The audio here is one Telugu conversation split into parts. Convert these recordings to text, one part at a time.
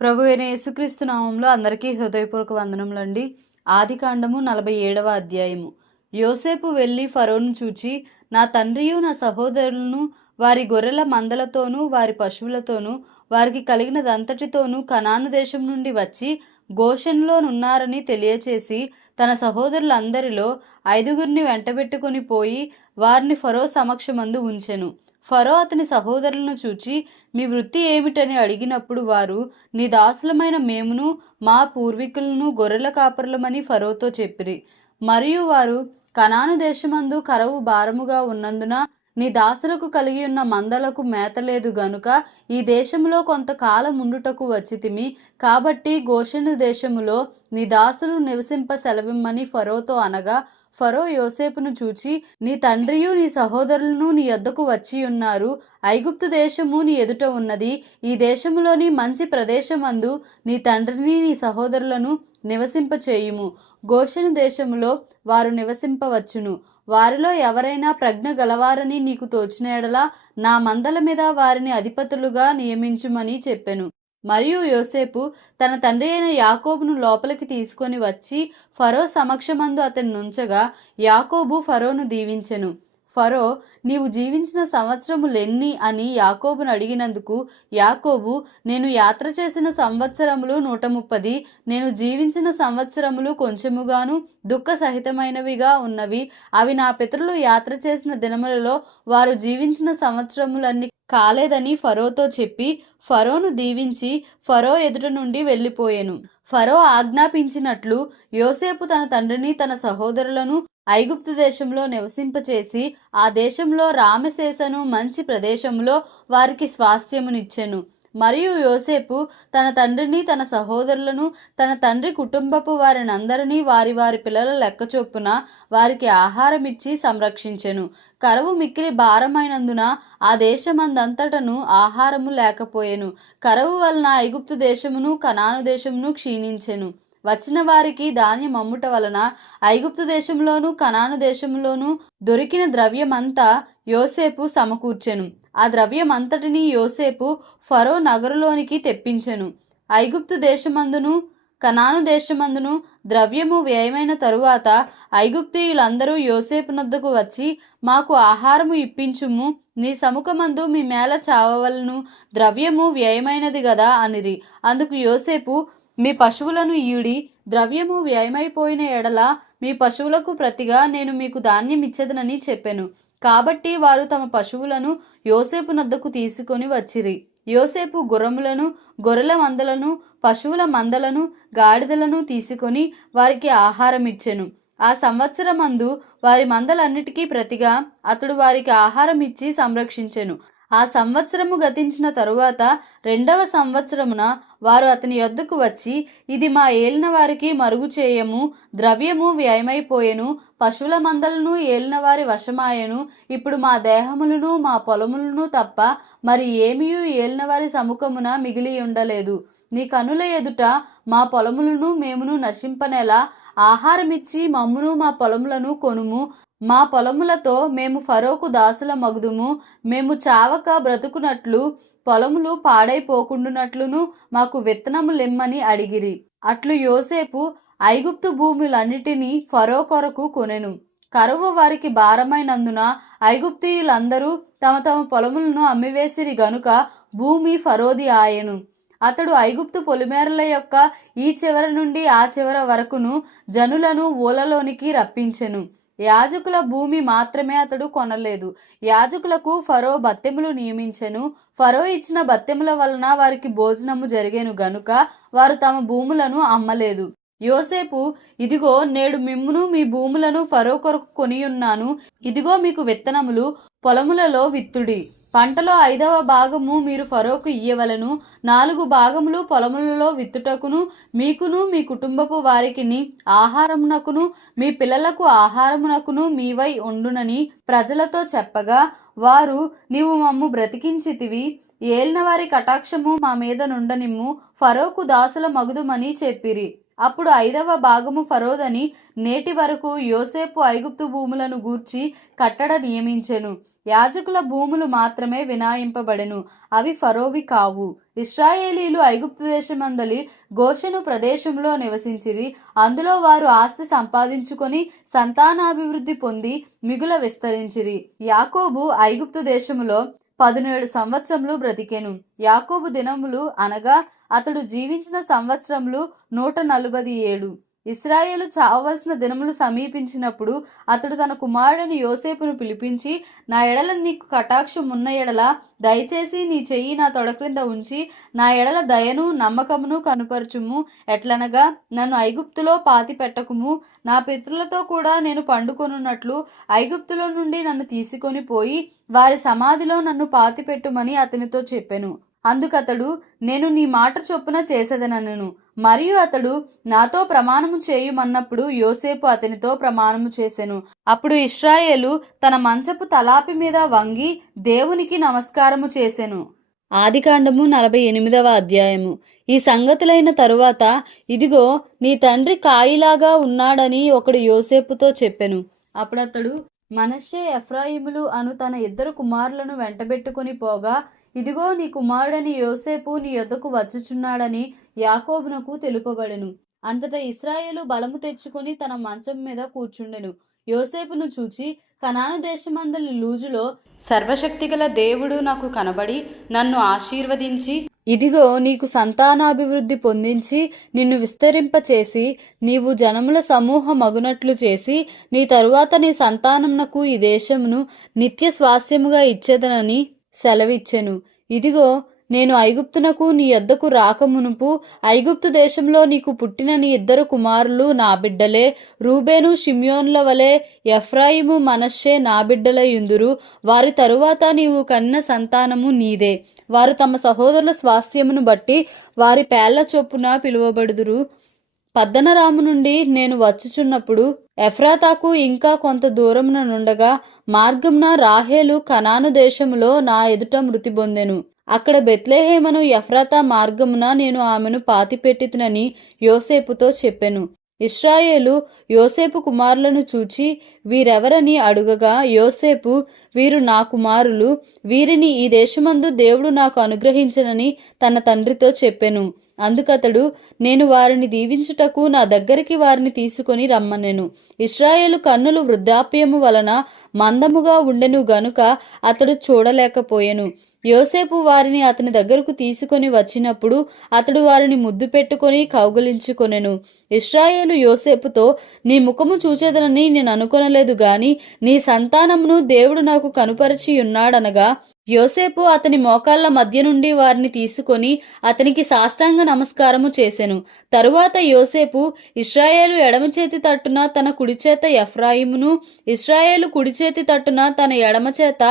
ప్రభు అయిన యేసుక్రీస్తు నామంలో అందరికీ హృదయపూర్వక వందనములండి. ఆదికాండము 47వ అధ్యాయము. యోసేపు వెళ్ళి ఫరోను చూచి, నా తండ్రియు నా సహోదరులను వారి గొర్రెల మందలతోనూ వారి పశువులతోనూ వారికి కలిగినదంతటితోనూ కనాను దేశం నుండి వచ్చి గోషెనులోనున్నారని తెలియచేసి తన సహోదరులందరిలో 5గురిని వెంటబెట్టుకుని పోయి వారిని ఫరో సమక్షమందు ఉంచెను. ఫరో అతని సహోదరులను చూచి, మీ వృత్తి ఏమిటని అడిగినప్పుడు వారు, నీ దాసులమైన మేమును మా పూర్వీకులను గొర్రెల కాపరులమని ఫరోతో చెప్పిరి. మరియు వారు, కనాను దేశమందు కరవు భారముగా ఉన్నందున నీ దాసులకు కలిగి ఉన్న మందలకు మేత లేదు గనుక ఈ దేశములో కొంతకాలం ఉండుటకు వచ్చితిమి. కాబట్టి గోషెను దేశములో నీ దాసులు నివసింప సెలవిమ్మని ఫరోతో అనగా, ఫరో యోసేపును చూచి, నీ తండ్రియు నీ సహోదరులను నీ యొద్దకు వచ్చి ఉన్నారు. ఐగుప్తు దేశము నీ ఎదుట ఉన్నది. ఈ దేశములోని మంచి ప్రదేశమందు నీ తండ్రిని నీ సహోదరులను నివసింపచేయుము. గోషెను దేశములో వారు నివసింపవచ్చును. వారిలో ఎవరైనా ప్రజ్ఞ గలవారని నీకు తోచిన ఎడల నా మందల మీద వారిని అధిపతులుగా నియమించుమని చెప్పెను. మరియు యోసేపు తన తండ్రి అయిన యాకోబును లోపలికి తీసుకొని వచ్చి ఫరో సమక్షమందు అతన్ని నుంచగా యాకోబు ఫరోను దీవించెను. ఫరో, నీవు జీవించిన సంవత్సరములెన్ని అని యాకోబును అడిగినందుకు యాకోబు, నేను యాత్ర చేసిన సంవత్సరములు 130, నేను జీవించిన సంవత్సరములు కొంచెముగాను దుఃఖ సహితమైనవిగా ఉన్నవి. అవి నా పితరులు యాత్ర చేసిన దినములలో వారు జీవించిన సంవత్సరములన్నీ కాలేదని ఫరోతో చెప్పి ఫరోను దీవించి ఫరో ఎదుట నుండి వెళ్ళిపోయెను. ఫరో ఆజ్ఞాపించినట్లు యోసేపు తన తండ్రిని తన సహోదరులను ఐగుప్తు దేశంలో నివసింపచేసి ఆ దేశంలో రామెసేసను మంచి ప్రదేశంలో వారికి స్వాస్థ్యమునిచ్చెను. మరియు యోసేపు తన తండ్రిని తన సహోదరులను తన తండ్రి కుటుంబపు వారినందరినీ వారి వారి పిల్లల లెక్క చొప్పున వారికి ఆహారమిచ్చి సంరక్షించెను. కరువు మిక్కిలి భారమైనందున ఆ దేశమందంతటను ఆహారము లేకపోయెను. కరువు వలన ఐగుప్తు దేశమును కనాను దేశమును క్షీణించెను. వచ్చిన వారికి ధాన్యం అమ్ముట వలన ఐగుప్తు దేశంలోను కనాను దేశంలోను దొరికిన ద్రవ్యమంతా యోసేపు సమకూర్చెను. ఆ ద్రవ్యమంతటిని యోసేపు ఫరో నగరులోనికి తెప్పించెను. ఐగుప్తు దేశమందును కనాను దేశమందును ద్రవ్యము వ్యయమైన తరువాత ఐగుప్తీయులందరూ యోసేపు నొద్దకు వచ్చి, మాకు ఆహారము ఇప్పించుము, నీ సముఖమందు మీ మేల చావవలను, ద్రవ్యము వ్యయమైనది గదా అనిరి. అందుకు యోసేపు, మీ పశువులను ఈయుడి, ద్రవ్యము వ్యయమైపోయిన ఎడల మీ పశువులకు ప్రతిగా నేను మీకు ధాన్యం ఇచ్చేదనని చెప్పెను. కాబట్టి వారు తమ పశువులను యోసేపు నొద్దకు తీసుకొని వచ్చిరి. యోసేపు గుర్రములను, గొర్రెల మందలను, పశువుల మందలను, గాడిదలను తీసుకొని వారికి ఆహారం ఇచ్చెను. ఆ సంవత్సరమందు వారి మందలన్నిటికీ ప్రతిగా అతడు వారికి ఆహారం ఇచ్చి సంరక్షించెను. ఆ సంవత్సరము గతించిన తరువాత 2వ సంవత్సరమున వారు అతని యొద్దకు వచ్చి, ఇది మా ఏలిన వారికి మరుగు చేయము, ద్రవ్యము వ్యయమైపోయెను, పశువుల మందలను ఏలిన వారి వశమాయెను. ఇప్పుడు మా దేహములను మా పొలములను తప్ప మరి ఏమీయూ ఏలిన వారి సముఖమున మిగిలి ఉండలేదు. నీ కనుల ఎదుట మా పొలములను మేమును నశింపనేలా ఆహారమిచ్చి మమ్మును మా పొలములను కొనుము. మా పొలములతో మేము ఫరోకు దాసుల మగుదుము. మేము చావక బ్రతుకునట్లు పొలములు పాడైపోకుండునట్లును మాకు విత్తనములెమ్మని అడిగిరి. అట్లు యోసేపు ఐగుప్తు భూములన్నిటినీ ఫరో కొరకు కొనెను. కరువు వారికి భారమైనందున ఐగుప్తీయులందరూ తమ తమ పొలములను అమ్మివేసిరి గనుక భూమి ఫరోది ఆయెను. అతడు ఐగుప్తు పొలిమేరల యొక్క ఈ చివర నుండి ఆ చివర వరకును జనులను ఊలలోనికి రప్పించెను. యాజకుల భూమి మాత్రమే అతడు కొనలేదు. యాజకులకు ఫరో బత్తెములు నియమించెను. ఫరో ఇచ్చిన బత్తెముల వలన వారికి భోజనము జరిగేను గనుక వారు తమ భూములను అమ్మలేదు. యోసేపు, ఇదిగో నేడు మిమ్మును మీ భూములను ఫరో కొరకు కొనియున్నాను. ఇదిగో మీకు విత్తనములు, పొలములలో విత్తుడి. పంటలో 5వ భాగము మీరు ఫరోకు ఇయ్యవలను. 4 భాగములు పొలములలో విత్తుటకును మీకును మీ కుటుంబపు వారికిని ఆహారమునకును మీ పిల్లలకు ఆహారమునకును మీవై ఉండునని ప్రజలతో చెప్పగా, వారు, నీవు మమ్ము బ్రతికించితివి, ఏలిన వారి కటాక్షము మా మీద నుండనిమ్ము, ఫరోకు దాసుల మగుదుమని చెప్పిరి. అప్పుడు 5వ భాగము ఫరోదని నేటి వరకు యోసేపు ఐగుప్తు భూములను గూర్చి కట్టడ నియమించెను. యాజకుల భూములు మాత్రమే వినాయింపబడెను, అవి ఫరోవి కావు. ఇశ్రాయేలీలు ఐగుప్తు దేశమందలి గోషెను ప్రదేశంలో నివసించిరి. అందులో వారు ఆస్తి సంపాదించుకొని సంతానాభివృద్ధి పొంది మిగుల విస్తరించిరి. యాకోబు ఐగుప్తు దేశములో 17 సంవత్సరములు బ్రతికెను. యాకోబు దినములు అనగా అతడు జీవించిన సంవత్సరములు 147. ఇశ్రాయేలు చావవలసిన దినములు సమీపించినప్పుడు అతడు తన కుమారుడని యోసేపును పిలిపించి, నా ఎడల నీకు కటాక్షం ఉన్న ఎడల దయచేసి నీ చెయ్యి నా తొడ క్రింద ఉంచి నా ఎడల దయను నమ్మకమును కనుపరచుము. ఎట్లనగా నన్ను ఐగుప్తులో పాతి పెట్టకుము. నా పితరులతో కూడా నేను పండుకొనున్నట్లు ఐగుప్తులో నుండి నన్ను తీసుకొని పోయి వారి సమాధిలో నన్ను పాతి పెట్టుమని అతనితో చెప్పెను. అందుకతడు, నేను నీ మాట చొప్పున చేసేదనను. మరియు అతడు నాతో ప్రమాణము చేయుమన్నప్పుడు యోసేపు అతనితో ప్రమాణము చేసెను. అప్పుడు ఇశ్రాయేలు తన మంచపు తలాపి మీద వంగి దేవునికి నమస్కారము చేసెను. ఆదికాండము 48వ అధ్యాయము. ఈ సంగతులైన తరువాత, ఇదిగో నీ తండ్రి కాయిలాగా ఉన్నాడని ఒకడు యోసేపుతో చెప్పెను. అప్పుడతడు మనష్షే ఎఫ్రాయిములు అను తన 2 కుమారులను వెంటబెట్టుకుని పోగా, ఇదిగో నీ కుమారుడని యోసేపు నీ యొద్దకు వచ్చుచున్నాడని యాకోబునకు తెలుపబడెను. అంతటా ఇశ్రాయేలు బలము తెచ్చుకొని తన మంచం మీద కూర్చుండెను. యోసేపును చూచి, కనాను దేశమందలి లూజులో సర్వశక్తిగల దేవుడు నాకు కనబడి నన్ను ఆశీర్వదించి, ఇదిగో నీకు సంతానాభివృద్ధి పొందించి నిన్ను విస్తరింపచేసి నీవు జనముల సమూహ మగునట్లు చేసి నీ తరువాత నీ సంతానమునకు ఈ దేశమును నిత్య స్వాస్యముగా ఇచ్చేదనని సెలవిచ్చెను. ఇదిగో నేను ఐగుప్తునకు నీ యొద్దకు రాకమునుపు ఐగుప్తు దేశంలో నీకు పుట్టిన నీ 2 కుమారులు నా బిడ్డలే. రూబేను షిమ్యోనుల వలె ఎఫ్రాయిము మనష్షే నా బిడ్డలయుందురు. వారి తరువాత నీవు కన్న సంతానము నీదే. వారు తమ సహోదరుల స్వాస్థ్యమును బట్టి వారి పేర్ల చొప్పున పిలువబడుదురు. పద్దనరాము నుండి నేను వచ్చుచున్నప్పుడు ఎఫ్రాతాకు ఇంకా కొంత దూరమున నుండగా మార్గమున రాహేలు కనాను దేశములో నా ఎదుట మృతి పొందెను. అక్కడ బెత్లెహేమను ఎఫ్రాతా మార్గమున నేను ఆమెను పాతిపెట్టితినని యోసేపుతో చెప్పెను. ఇశ్రాయేలు యోసేపు కుమారులను చూచి వీరెవరని అడుగగా, యోసేపు, వీరు నా కుమారులు, వీరిని ఈ దేశమందు దేవుడు నాకు అనుగ్రహించనని తన తండ్రితో చెప్పెను. అందుకతడు, నేను వారిని దీవించుటకు నా దగ్గరికి వారిని తీసుకొని రమ్మనెను. ఇశ్రాయేలు కన్నులు వృద్ధాప్యము వలన మందముగా ఉండెను గనుక అతడు చూడలేకపోయెను. యోసేపు వారిని అతని దగ్గరకు తీసుకొని వచ్చినప్పుడు అతడు వారిని ముద్దు పెట్టుకొని కౌగిలించుకొనెను. ఇశ్రాయేలు యోసేపుతో, నీ ముఖము చూచేదనని నేను అనుకొనలేదు గాని నీ సంతానమును దేవుడు నాకు కనుపరచి ఉన్నాడనగా, యోసేపు అతని మోకాళ్ల మధ్య నుండి వారిని తీసుకొని అతనికి సాష్టాంగ నమస్కారము చేసెను. తరువాత యోసేపు ఇశ్రాయేలు ఎడమ చేతి తట్టున తన కుడి చేత ఎఫ్రాయిమును, ఇశ్రాయేలు కుడి చేతి తట్టున తన ఎడమ చేత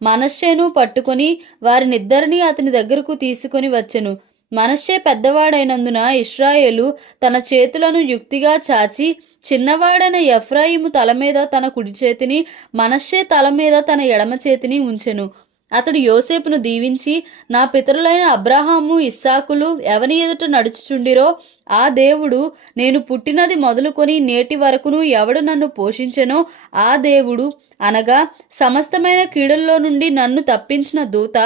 మనష్షేను పట్టుకొని వారినిద్దరినీ అతని దగ్గరకు తీసుకొని వచ్చెను. మనష్షే పెద్దవాడైనందున ఇశ్రాయేలు తన చేతులను యుక్తిగా చాచి చిన్నవాడైన ఎఫ్రాయిము తల మీద తన కుడి చేతిని, మనష్షే తల మీద తన ఎడమ చేతిని ఉంచెను. అతడు యోసేపును దీవించి, నా పితరులైన అబ్రాహాము ఇస్సాకులు ఎవని ఎదుట నడుచుచుండిరో ఆ దేవుడు, నేను పుట్టినది మొదలుకొని నేటి వరకును ఎవడు నన్ను పోషించెనో ఆ దేవుడు, అనగా సమస్తమైన కీడుల్లో నుండి నన్ను తప్పించిన దూత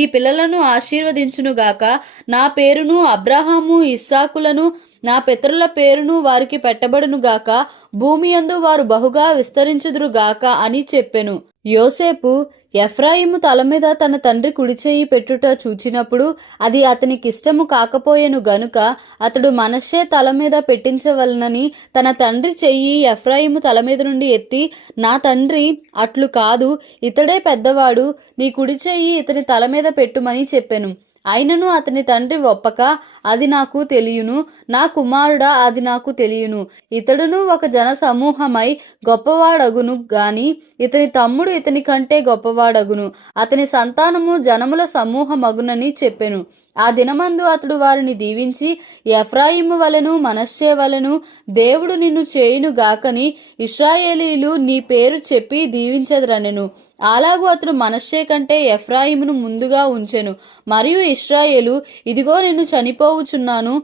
ఈ పిల్లలను ఆశీర్వదించునుగాక. నా పేరును అబ్రాహాము ఇస్సాకులను నా పితరుల పేరును వారికి పెట్టబడునుగాక. భూమి యందు వారు బహుగా విస్తరించుదురుగాక అని చెప్పెను. యోసేపు ఎఫ్రాయిము తల మీద తన తండ్రి కుడిచేయి పెట్టుట చూచినప్పుడు అది అతనికిష్టము కాకపోయెను గనుక అతడు మనష్షే తల మీద పెట్టించవలనని తన తండ్రి చెయ్యి ఎఫ్రాయిము తల మీద నుండి ఎత్తి, నా తండ్రి, అట్లు కాదు, ఇతడే పెద్దవాడు, నీ కుడిచేయి ఇతని తల మీద పెట్టుమని చెప్పెను. అయినను అతని తండ్రి ఒప్పక, అది నాకు తెలియను, నా కుమారుడా, అది నాకు తెలియను. ఇతడును ఒక జన సమూహమై గొప్పవాడగును గాని ఇతని తమ్ముడు ఇతని కంటే గొప్పవాడగును. అతని సంతానము జనముల సమూహమగునని చెప్పెను. ఆ దినమందు అతడు వారిని దీవించి, ఎఫ్రాయిము వలెను మనష్షే వలెను దేవుడు నిన్ను చేయును గాకని ఇశ్రాయేలీలు నీ పేరు చెప్పి దీవించెదరనెను. అలాగూ అతడు మనష్షే కంటే ఎఫ్రాయిమును ముందుగా ఉంచెను. మరియు ఇశ్రాయేలు, ఇదిగో నేను చనిపోవుచున్నాను,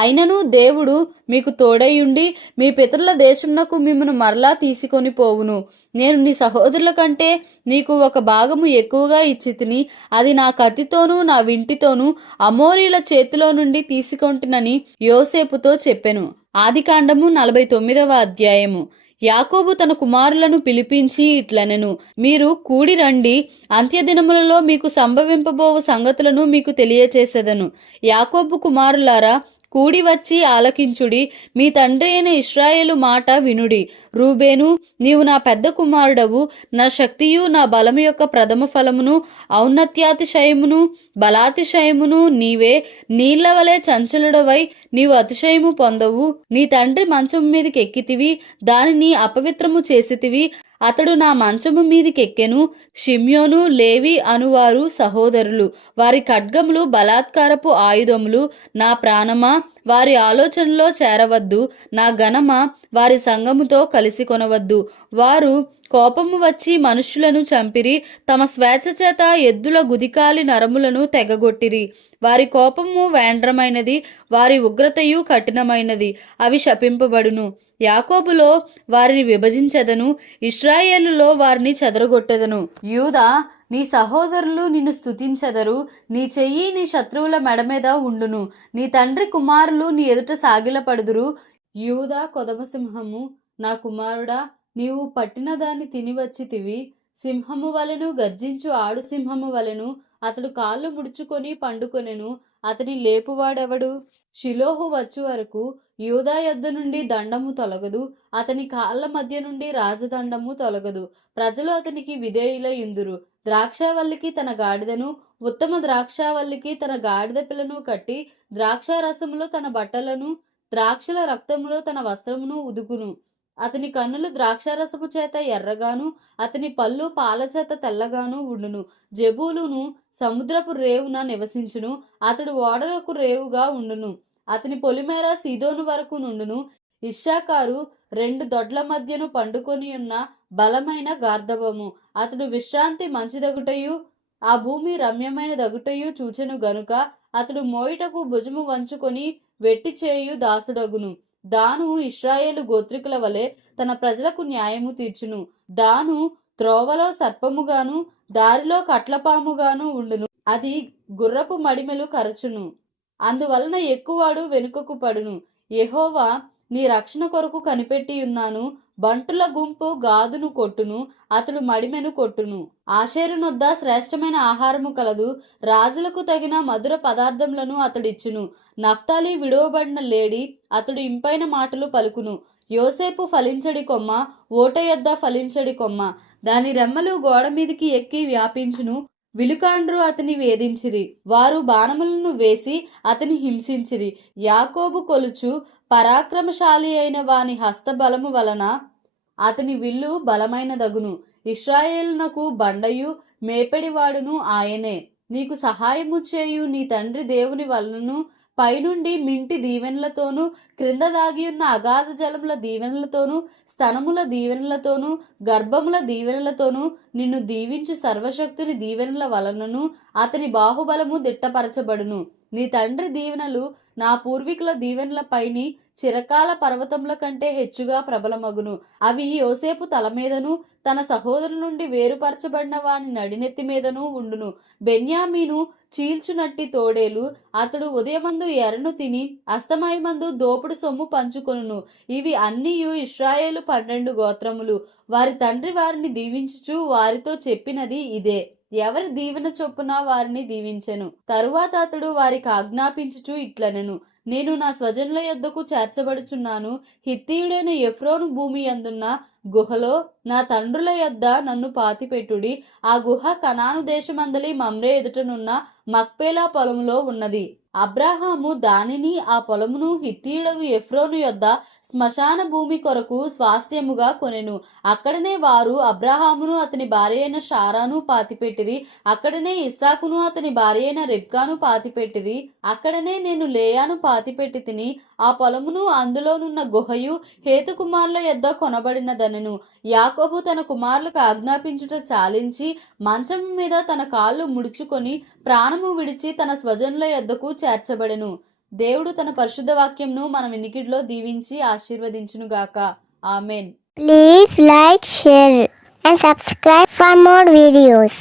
అయినను దేవుడు మీకు తోడైయుండి మీ పితరుల దేశమునకు మిమ్మను మరలా తీసుకొని పోవును. నేను నీ సహోదరుల కంటే నీకు ఒక భాగము ఎక్కువగా ఇచ్చితిని. అది నా కత్తితోనూ నా వింటితోనూ అమోరీల చేతిలో నుండి తీసుకొంటినని యోసేపుతో చెప్పెను. ఆదికాండము 49వ అధ్యాయము. యాకోబు తన కుమారులను పిలిపించి ఇట్లనెను, మీరు కూడి రండి, అంత్యదినములలో మీకు సంభవింపబోవు సంగతులను మీకు తెలియచేసేదను. యాకోబు కుమారులారా, కూడి వచ్చి ఆలకించుడి, మీ తండ్రి అయిన ఇశ్రాయేలు మాట వినుడి. రూబేను, నీవు నా పెద్ద కుమారుడవు, నా శక్తియు నా బలము యొక్క ప్రథమ ఫలమును, ఔన్నత్యాతిశయమును బలాతిశయమును నీవే. నీళ్ల వలె చంచలుడవై నీవు అతిశయము పొందవు. నీ తండ్రి మంచము మీదకి ఎక్కితివి, దానిని అపవిత్రము చేసితివి. అతడు నా మంచము మీదికెక్కెను. షిమ్యోను, లేవి అనువారు సహోదరులు. వారి ఖడ్గములు బలాత్కారపు ఆయుధములు. నా ప్రాణమా, వారి ఆలోచనలో చేరవద్దు. నా ఘనమా, వారి సంగముతో కలిసి కొనవద్దు. వారు కోపము వచ్చి మనుష్యులను చంపిరి, తమ స్వేచ్ఛ చేత ఎద్దుల గుదికాలి నరములను తెగగొట్టిరి. వారి కోపము వేండ్రమైనది, వారి ఉగ్రతయు కఠినమైనది. అవి శపింపబడును. యాకోబులో వారిని విభజించెదను, ఇశ్రాయేలులో వారిని చెదరగొట్టెదను. యూదా, నీ సహోదరులు నిన్ను స్తుతించెదరు. నీ చెయ్యి నీ శత్రువుల మెడ మీద ఉండును. నీ తండ్రి కుమారులు నీ ఎదుట సాగిలపడుదురు. యూదా కొదమసింహము, నా కుమారుడా, నీవు పట్టిన దాన్ని తినివచ్చితివి. సింహము వలెను, గర్జించు ఆడు సింహము వలెను అతడు కాళ్ళు ముడుచుకొని పండుకొనెను. అతని లేపువాడెవడు? షిలోహు వచ్చు వరకు యూదా యొద్ద నుండి దండము తొలగదు, అతని కాళ్ళ మధ్య నుండి రాజదండము తొలగదు. ప్రజలు అతనికి విధేయులయుందురు. ద్రాక్షావల్లికి తన గాడిదను, ఉత్తమ ద్రాక్షావల్లికి తన గాడిద పిల్లను కట్టి, ద్రాక్షారసములో తన బట్టలను, ద్రాక్షల రక్తములో తన వస్త్రమును ఉదుకును. అతని కన్నులు ద్రాక్షారసము చేత ఎర్రగాను, అతని పళ్ళు పాల చేత తెల్లగాను ఉండును. జెబూలును సముద్రపు రేవున నివసించును, అతడు ఓడలకు రేవుగా ఉండును. అతని పొలిమేర సీదోను వరకు నుండును. ఇశ్శాకారు 2 దొడ్ల మధ్యను పండుకొని ఉన్న బలమైన గార్ధబము. అతడు విశ్రాంతి మంచిదగుటయు ఆ భూమి రమ్యమైన దగుటయు చూచెను గనుక అతడు మోయిటకు భుజము వంచుకొని వెట్టి చేయు దాసుడగును. దాను ఇశ్రాయేలు గోత్రికుల వలె తన ప్రజలకు న్యాయము తీర్చును. దాను త్రోవలో సర్పముగాను, దారిలో కట్లపాముగాను ఉండును. అది గుర్రపు మడిమెలు కరచును, అందువలన ఎక్కువాడు వెనుకకు పడును. యెహోవా, నీ రక్షణ కొరకు కనిపెట్టి ఉన్నాను. బంటుల గుంపు గాదును కొట్టును, అతడు మడిమెను కొట్టును. ఆషేరు నొద్ద శ్రేష్టమైన ఆహారము కలదు, రాజులకు తగిన మధుర పదార్థములను అతడిచ్చును. నఫ్తాలి విడువబడిన లేడి, అతడు ఇంపైన మాటలు పలుకును. యోసేపు ఫలించడి కొమ్మ, ఓట యొద్ద ఫలించడి కొమ్మ. దాని రెమ్మలు గోడ మీదికి ఎక్కి వ్యాపించును. విలుకాండ్రు అతని వేధించిరి, వారు బాణములను వేసి అతని హింసించిరి. యాకోబు కొలుచు పరాక్రమశాలి అయిన వాని హస్తబలము వలన అతని విల్లు బలమైనదగును. ఇశ్రాయేలునకు బండయు మేపెడివాడును ఆయనే. నీకు సహాయము చేయు నీ తండ్రి దేవుని వలనను, పైనుండి మింటి దీవెనలతోనూ, క్రింద దాగియున్న అగాధ జలముల దీవెనలతోనూ, స్తనముల దీవెనలతోనూ, గర్భముల దీవెనలతోనూ నిన్ను దీవించు సర్వశక్తుని దీవెనల వలనను అతని బాహుబలము దిట్టపరచబడును. నీ తండ్రి దీవెనలు నా పూర్వీకుల దీవెనల పైని చిరకాల పర్వతముల కంటే హెచ్చుగా ప్రబలమగును. అవి యోసేపు తల మీదను, తన సహోదరుల నుండి వేరుపరచబడిన వాని నడినెత్తి మీదను ఉండును. బెన్యామీను చీల్చునట్టి తోడేలు, అతడు ఉదయమందు ఎరను తిని అస్తమయమందు దోపుడు సొమ్ము పంచుకొనును. ఇవి అన్నియు ఇశ్రాయేలు 12 గోత్రములు. వారి తండ్రి వారిని దీవించుచు వారితో చెప్పినది ఇదే. ఎవరి దీవెన చొప్పున వారిని దీవించెను. తరువాత అతడు వారికి ఆజ్ఞాపించుచు ఇట్లనెను, నేను నా స్వజనుల యొద్దకు చేర్చబడుచున్నాను. హిత్తీయుడైన ఎఫ్రోను భూమి యందున్న గుహలో నా తండ్రుల యొద్ద నన్ను పాతిపెట్టుడి. ఆ గుహ కనాను దేశమందలి మమ్రే ఎదుటనున్న మక్పేలా పొలములో ఉన్నది. అబ్రాహాము దానిని, ఆ పొలమును హిత్తీయుడగు ఎఫ్రోను యొద్ద శ్మశాన భూమి కొరకు స్వాస్యముగా కొనెను. అక్కడనే వారు అబ్రాహామును అతని భార్య అయిన షారాను పాతిపెట్టిరి. అక్కడనే ఇస్సాకును అతని భార్య అయిన రెబ్కాను పాతిపెట్టిరి. అక్కడనే నేను లేయాను పాతిపెట్టి తిని, ఆ పొలమును అందులోనున్న గుహయు హేతు కుమారుల యొద్ద కొనబడినదనెను. యాకోబు తన కుమారులకు ఆజ్ఞాపించుట చాలించి మంచము మీద తన కాళ్ళు ముడుచుకొని ప్రాణము విడిచి తన స్వజనుల యొద్దకు చేర్చబడెను. దేవుడు తన పరిశుద్ధ వాక్యంను మన వినికిడిలో దీవించి ఆశీర్వదించునుగాక. Amen. Please like, share and subscribe for more videos.